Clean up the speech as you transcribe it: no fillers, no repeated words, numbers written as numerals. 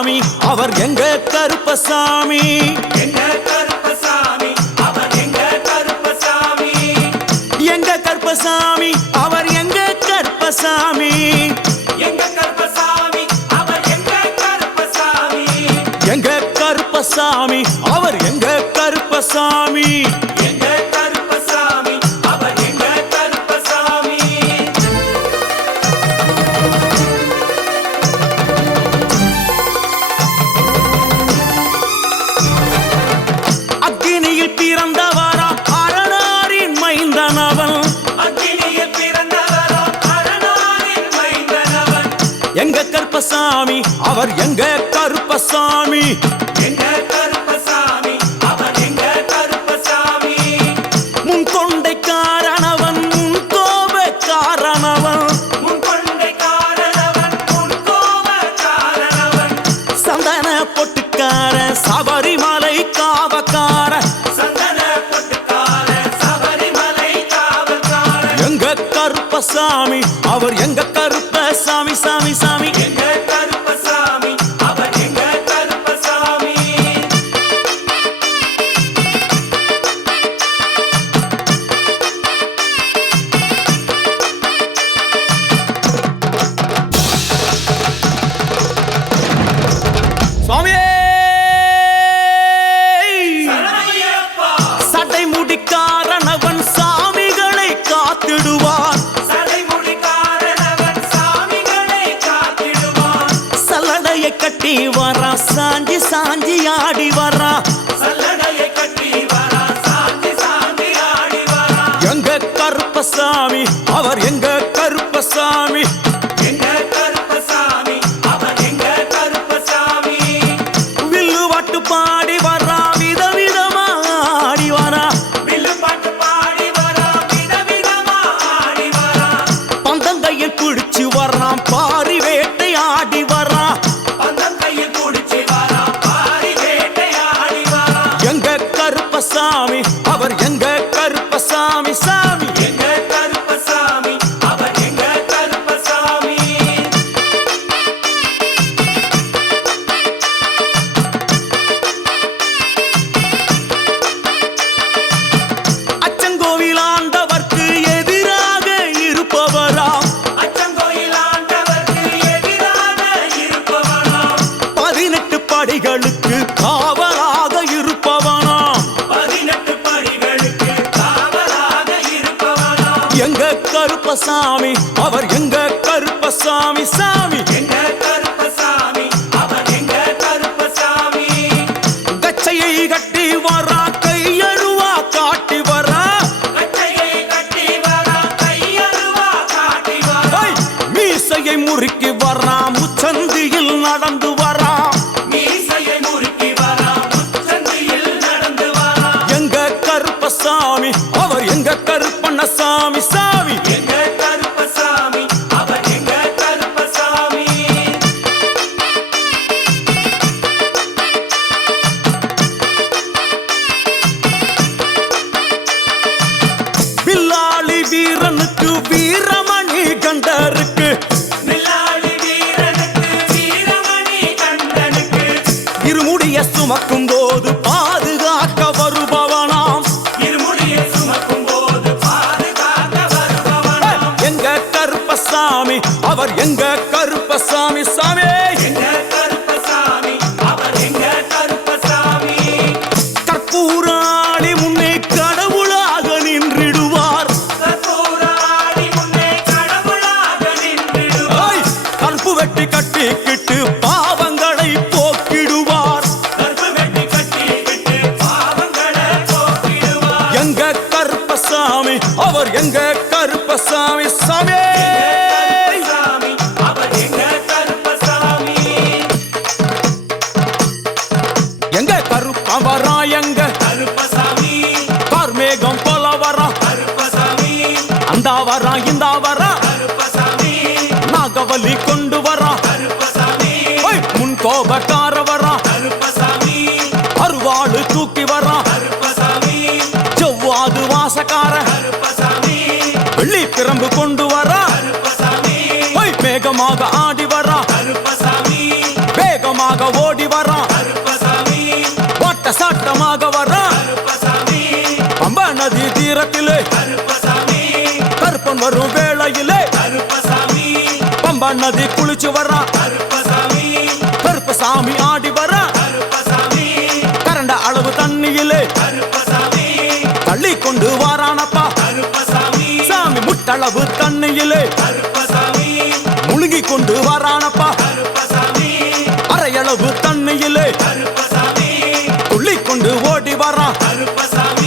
கருப்பசாமி அவர் எங்க கருப்பசாமி எங்க கருப்பசாமி அவர் எங்க கருப்பசாமி எங்க கருப்பசாமி அவர் எங்க கருப்பசாமி எங்க கருப்பசாமி அவர் எங்க கருப்பசாமி எங்க கருப்பசாமி அவர் எங்க கருப்பசாமி எங்க கருப்பசாமி அவர் எங்க கருப்பசாமி அக்கினியில் பிறந்தவரா அரணாரின் மைந்தனவன் அக்கினியில் பிறந்தவரோ அரணாரின் மைந்தனவன் எங்க கருப்பசாமி அவர் எங்க கருப்பசாமி எங்க கருப்பசாமி அவர் எங்க கருப்பசாமி முன் கொண்டை காரணவன் முன் கோப காரணவன் முன் கொண்டை காரணவன் முன் கோப காரணவன் சந்தன பொட்டுக்கார சபரிமலை காவக்கார சந்தன பொட்டுக்கார சபரிமலை காவல்காரன் எங்க கருப்பசாமி அவர் எங்க கருப்பசாமி சாமி சாமி எங்க கருப்பசாமி அவர் எங்க கருப்பசாமி சுவாமியே சரணமையப்பா சட்டை முடிக்காரணவன் சாமிகளை காத்திடுவான் சடைமுடி காரணவன் சாமிகளை காத்திடுவான் சல்லடையை கட்டி வரா சாஞ்சி சாஞ்சி ஆடி வரா சல்லடையை கட்டி வரா சாந்தி சாந்தி ஆடி வரா எங்க கருப்பசாமி அவர் எங்க கருப்பசாமி எங்க கருப்பசாமி அவர் எங்க கருப்பசாமி வில்லு வாட்டு பாடி வரா விதவிதமா ஆடி வரா வில்லு பாட்டு பாடி வரா விதவிதமா ஆடி வரா பந்தங்கையில் பிடிச்சு வர்றான் பாரி வேட்டை ஆடி வரா பந்தம் கையில் குடிச்சு வரா பாரி வேட்டையாடி வரா எங்க கருப்பசாமி அவர் எங்க கருப்பசாமி சாமி எங்க கருப்பசாமி அவர் எங்க கருப்பசாமி அச்சங்கோவில் ஆண்டவர்க்கு எதிராக இருப்பவராம் அச்சங்கோயில் ஆண்டவர்க்கு எதிராக இருப்பவனாம் 18 படிகளுக்கு காவலாக இருப்பவனாம் 18 படிகளுக்கு காவலாக இருப்பவனாம் எங்க கருப்பசாமி அவர் எங்க கருப்பசாமி சாமி எங்க கருப்பசாமி அவர் எங்க கருப்பசாமி கச்சையை கட்டி வரா கையழுவா காட்டி வரா கட்டையை கட்டி வரா கையருவா காட்டி வரா ஐ, மீசையை முறுக்கி வரா முச்சந்தியில் நடந்து வரா மீசையை முறுக்கி வரா முச்சந்தியில் நடந்து வரா எங்க கருப்பசாமி அவர் எங்க கருப்பண்ணசாமி சாமி எங்க கருப்பசாமி அவர் எங்க கருப்பசாமி வில்லாளி வீரனுக்கு வீரமணி கண்டருக்கு நிலாளி வீரனுக்கு வீரமணி கண்டனுக்கு இருமுடிய சுமக்கும் போது பாதுகாக்க வருபவனாம் இருமுடியை சுமக்கும் போது பாதுகாக்க வருபவனாம் எங்க கருப்பசாமி அவர் எங்க கருப்பசாமி சாமி எங்க கருப்பசாமி அவர் எங்க கருப்பசாமி கற்பூராளி முன்னே கடவுளாக நின்றிடுவார் கற்பூராடி முன்னே கடவுளாக நின்றிடுவார் ஐ, கற்பு வெட்டி கட்டிக்கிட்டு பாவங்களை போக்கிடுவார் கற்பு வெட்டி கட்டிக்கிட்டு பாவங்களை போக்கிடுவார் எங்க கருப்பசாமி அவர் எங்க கருப்பசாமி சாமி கருப்பசாமி அவர் எங்க கருப்பசாமி எங்க கருப்பம் வரா எங்க கருப்பசாமி கார்மேகம் போல வரா கருப்பசாமி அந்த வரா இந்த வரா கருப்பசாமி நாகவலி கொண்டு வரா கருப்பசாமி ஐ, முன் கோபக்கார வரா கருப்பசாமி அருவாளு தூக்கி வரா கருப்பசாமி செவ்வாது வாசக்கார கருப்பசாமி வெள்ளி பிரம்பு கொண்டு வரா கருப்பசாமி மேகமாக ஆடி வரா கருப்பசாமி வேகமாக சாட்டமாக வரான் கருப்பசாமி பம்பா நதி தீரத்திலே கருப்பசாமி கருப்பன் வரும் வேளையிலே கருப்பசாமி பம்பா நதி குளிச்சு வரான் கருப்பசாமி கருப்பசாமி ஆடி வரான் கருப்பசாமி கரண்ட அளவு தண்ணியிலே கருப்பசாமி தள்ளி கொண்டு வாரானப்பா கருப்பசாமி சாமி முட்டளவு தண்ணியிலே கருப்பசாமி முழுகி கொண்டு வாரானப்பா கருப்பசாமி அரையளவு தண்ணியிலே கருப்பசாமி துள்ளி கொண்டு ஓடி வரான் கருப்பசாமி